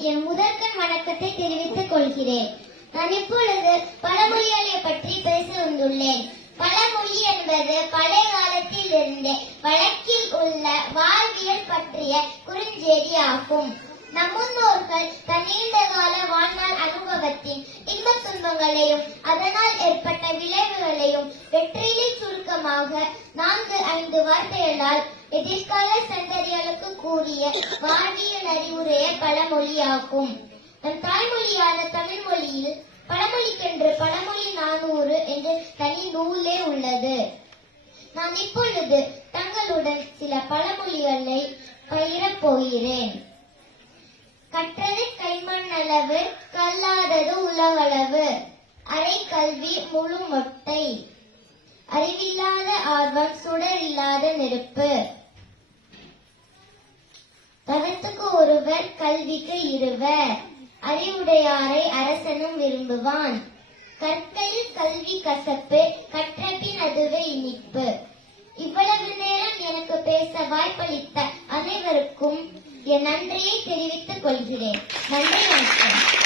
என் முதற்கண் வணக்கத்தை தெரிவித்துக் கொள்கிறேன். நான் இப்பொழுது பழமொழிகளை பற்றி பேச வந்துள்ளேன் பழமொழி என்பது பழைய காலத்தில் இருந்தே வழக்கில் உள்ள வாழ்வியல் பற்றிய குறுஞ்செய்தி ஆகும் நம் முன்னோர்கள் தன் நீண்ட கால வாழ்நாள் அனுபவத்தின் இன்பத் துன்பங்களையும் அதனால் ஏற்பட்ட விளைவுகளையும் வெற்றிலை சுருக்கமாக நான்கு ஐந்து வார்த்தைகளால் எதிர்கால சந்ததி கூறிய வாழ்வியல் அறிவுரைய பழமொழியாகும். நம் தாய்மொழியான தமிழ் மொழியில் பழமொழிக்கென்று பழமொழி நானூறு என்று தனி நூலே உள்ளது. நான் இப்பொழுது தங்களுடன் சில பழமொழிகளை பயிரப் போகிறேன். கற்றது கைமண் அளவு கல்லாதது உலகளவு. அரை கல்வி முழு மொட்டை. அறிவில்லாத ஆர்வம் சுடர் இல்லாத நெருப்பு. தவத்துக்கு ஒருவர் கல்விக்கு இருவர். அறிவுடையாரை அரசனும் விரும்புவான். கற்கையில் கல்வி கசப்பு கற்றபின் அதுவே இனிப்பு. இவ்வளவு நேரம் எனக்கு பேச வாய்ப்பளித்த அனைவருக்கும் என் நன்றியை தெரிவித்துக் கொள்கிறேன். நன்றி வணக்கம்.